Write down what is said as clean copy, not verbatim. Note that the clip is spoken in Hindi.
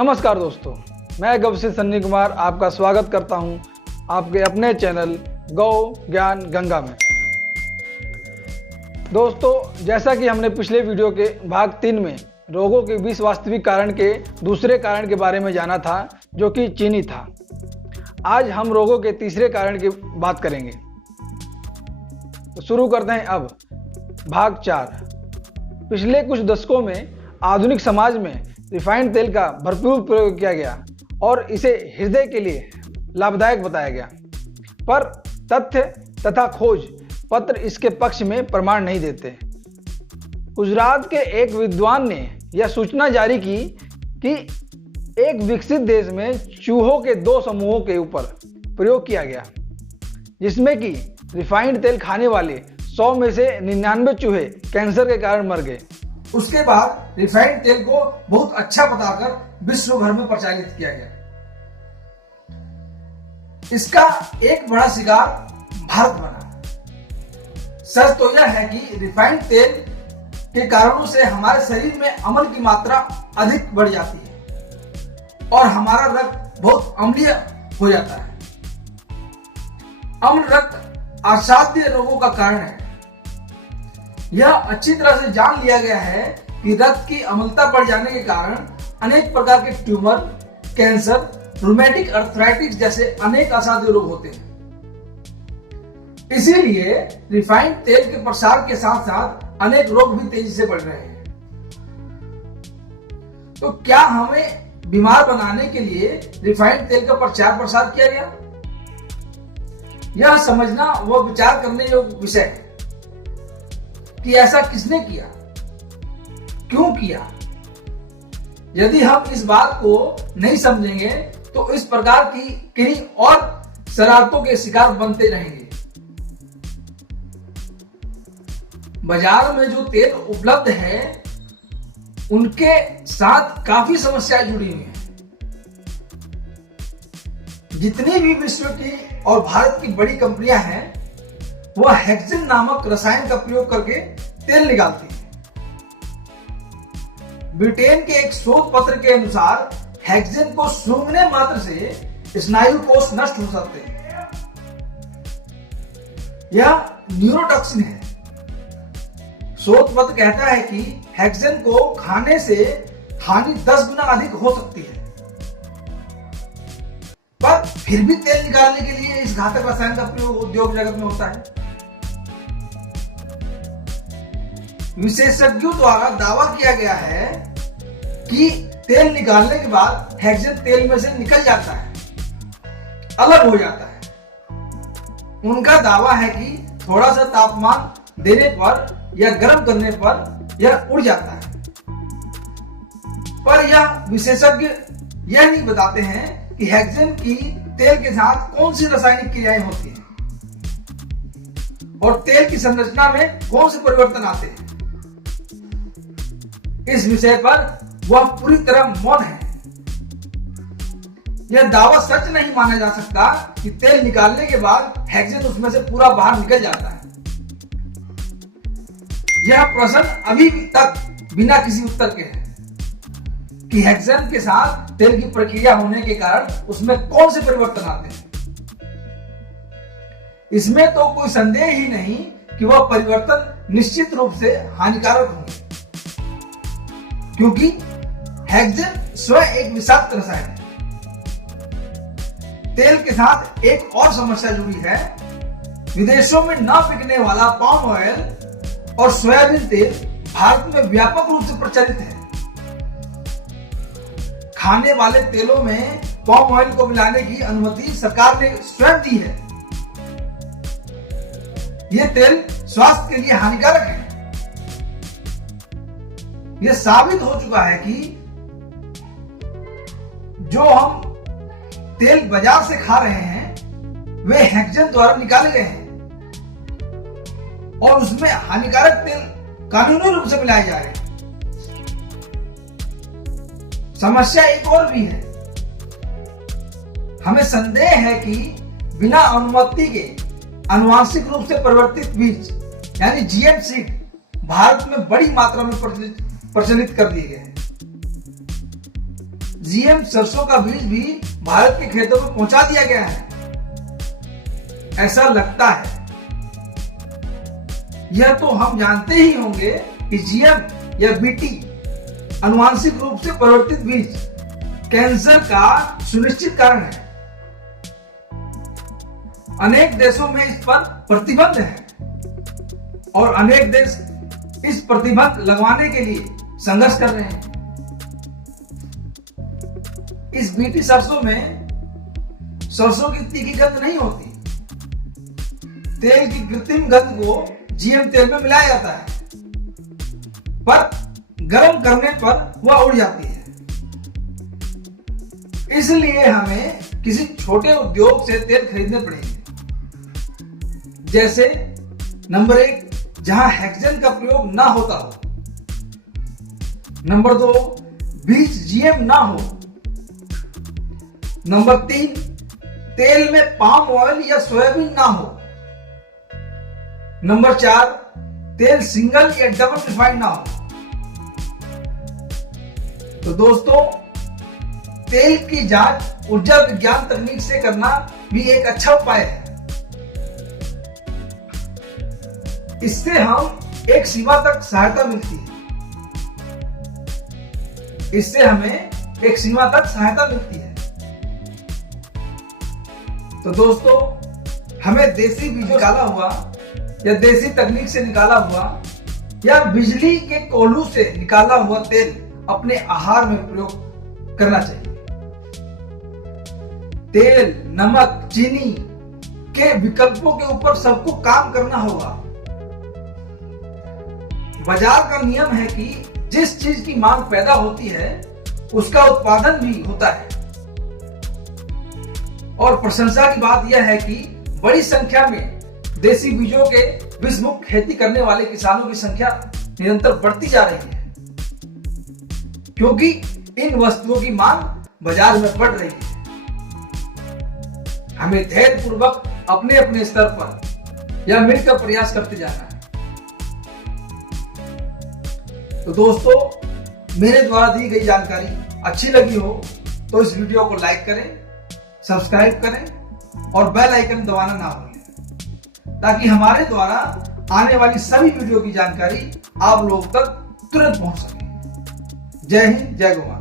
नमस्कार दोस्तों, मैं गवसी सन्नी कुमार आपका स्वागत करता हूं आपके अपने चैनल गौ ज्ञान गंगा में। दोस्तों, जैसा कि हमने पिछले वीडियो के भाग 3 में रोगों के 20 वास्तविक कारण के दूसरे कारण के बारे में जाना था, जो कि चीनी था। आज हम रोगों के तीसरे कारण की बात करेंगे। तो शुरू करते हैं अब भाग 4। पिछले कुछ दशकों में आधुनिक समाज में रिफाइंड तेल का भरपूर प्रयोग किया गया और इसे हृदय के लिए लाभदायक बताया गया, पर तथ्य तथा खोज पत्र इसके पक्ष में प्रमाण नहीं देते। गुजरात के एक विद्वान ने यह सूचना जारी की कि एक विकसित देश में चूहों के 2 समूहों के ऊपर प्रयोग किया गया, जिसमें कि रिफाइंड तेल खाने वाले 100 में से 99 चूहे कैंसर के कारण मर गए। उसके बाद रिफाइंड तेल को बहुत अच्छा बताकर विश्व भर में प्रचारित किया गया। इसका एक बड़ा शिकार भारत बना। सच तो यह है कि रिफाइंड तेल के कारणों से हमारे शरीर में अम्ल की मात्रा अधिक बढ़ जाती है और हमारा रक्त बहुत अम्लीय हो जाता है। अम्ल रक्त असाध्य रोगों का कारण है। यह अच्छी तरह से जान लिया गया है कि रक्त की अम्लता बढ़ जाने के कारण अनेक प्रकार के ट्यूमर, कैंसर, रूमेटिक अर्थराइटिस जैसे अनेक असाध्य रोग होते हैं। इसीलिए रिफाइंड तेल के प्रसार के साथ साथ अनेक रोग भी तेजी से बढ़ रहे हैं। तो क्या हमें बीमार बनाने के लिए रिफाइंड तेल का प्रचार प्रसार किया गया? यह समझना व विचार करने योग्य विषय है कि ऐसा किसने किया, क्यों किया। यदि हम इस बात को नहीं समझेंगे तो इस प्रकार की किन्हीं और शरारतों के शिकार बनते रहेंगे। बाजार में जो तेल उपलब्ध है उनके साथ काफी समस्याएं जुड़ी हुई हैं। जितनी भी विश्व की और भारत की बड़ी कंपनियां हैं, वह हेक्सेन नामक रसायन का प्रयोग करके तेल निकालती है। ब्रिटेन के एक शोध पत्र के अनुसार हेक्सेन को सूंघने मात्र से स्नायु कोष नष्ट हो सकते हैं। यह न्यूरोटॉक्सिन है। शोध पत्र कहता है कि हेक्सेन को खाने से हानि 10 गुना अधिक हो सकती है, पर फिर भी तेल निकालने के लिए इस घातक रसायन का प्रयोग उद्योग जगत में होता है। विशेषज्ञों द्वारा दावा किया गया है कि तेल निकालने के बाद हेक्सेन तेल में से निकल जाता है, अलग हो जाता है। उनका दावा है कि थोड़ा सा तापमान देने पर या गर्म करने पर यह उड़ जाता है, पर यह विशेषज्ञ यह नहीं बताते हैं कि हेक्सेन की तेल के साथ कौन सी रासायनिक क्रियाएं होती हैं और तेल की संरचना में कौन से परिवर्तन आते हैं। इस विषय पर वह पूरी तरह मौन है। यह दावा सच नहीं माना जा सकता कि तेल निकालने के बाद हेक्सेन उसमें से पूरा बाहर निकल जाता है। यह प्रश्न अभी तक बिना किसी उत्तर के है कि हेक्सेन के साथ तेल की प्रक्रिया होने के कारण उसमें कौन से परिवर्तन आते हैं। इसमें तो कोई संदेह ही नहीं कि वह परिवर्तन निश्चित रूप से हानिकारक होंगे, क्योंकि हेक्सेन स्वयं एक विषाक्त रसायन है। तेल के साथ एक और समस्या जुड़ी है। विदेशों में न बिकने वाला पाम ऑयल और सोयाबीन तेल भारत में व्यापक रूप से प्रचलित है। खाने वाले तेलों में पाम ऑयल को मिलाने की अनुमति सरकार ने स्वयं दी है। यह तेल स्वास्थ्य के लिए हानिकारक है। यह साबित हो चुका है कि जो हम तेल बाजार से खा रहे हैं वे हेक्सेन द्वारा निकाले गए हैं और उसमें हानिकारक तेल कानूनी रूप से मिलाए जा रहे हैं। समस्या एक और भी है। हमें संदेह है कि बिना अनुमति के आनुवांशिक रूप से परिवर्तित बीज यानी जीएम सीड भारत में बड़ी मात्रा में प्रचलित कर दिए गए हैं। जीएम सरसों का बीज भी भारत के खेतों में पहुंचा दिया गया है, ऐसा लगता है। यह तो हम जानते ही होंगे कि जीएम या बीटी आनुवांशिक रूप से परिवर्तित बीज कैंसर का सुनिश्चित कारण है। अनेक देशों में इस पर प्रतिबंध है और अनेक देश इस प्रतिबंध लगवाने के लिए संघर्ष कर रहे हैं। इस बीटी सरसों में सरसों की तीखी गंध नहीं होती। तेल की कृत्रिम गंध को जीएम तेल में मिलाया जाता है, पर गर्म करने पर वह उड़ जाती है। इसलिए हमें किसी छोटे उद्योग से तेल खरीदने पड़ेंगे। जैसे नंबर 1, जहां हेक्सेन का प्रयोग ना होता हो। नंबर 2, बीज जीएम ना हो। नंबर 3, तेल में पाम ऑयल या सोयाबीन ना हो। नंबर 4, तेल सिंगल या डबल रिफाइंड ना हो। तो दोस्तों, तेल की जांच ऊर्जा विज्ञान तकनीक से करना भी एक अच्छा उपाय है। इससे हम एक सीमा तक सहायता मिलती है। इससे हमें एक सीमा तक सहायता मिलती है। तो दोस्तों, हमें देसी बीजों निकाला हुआ या देसी तकनीक से निकाला हुआ या बिजली के कोयलों से निकाला हुआ तेल अपने आहार में प्रयोग करना चाहिए। तेल, नमक, चीनी के विकल्पों के ऊपर सबको काम करना होगा। बाजार का नियम है कि जिस चीज की मांग पैदा होती है उसका उत्पादन भी होता है। और प्रशंसा की बात यह है कि बड़ी संख्या में देसी बीजों के विषमुक्त खेती करने वाले किसानों की संख्या निरंतर बढ़ती जा रही है, क्योंकि इन वस्तुओं की मांग बाजार में बढ़ रही है। हमें धैर्यपूर्वक अपने अपने स्तर पर यह मिलकर प्रयास करते जाना है। तो दोस्तों, मेरे द्वारा दी गई जानकारी अच्छी लगी हो तो इस वीडियो को लाइक करें, सब्सक्राइब करें और बेल आइकन दबाना ना भूलें, ताकि हमारे द्वारा आने वाली सभी वीडियो की जानकारी आप लोगों तक तुरंत पहुंच सके। जय हिंद, जय गौ माता।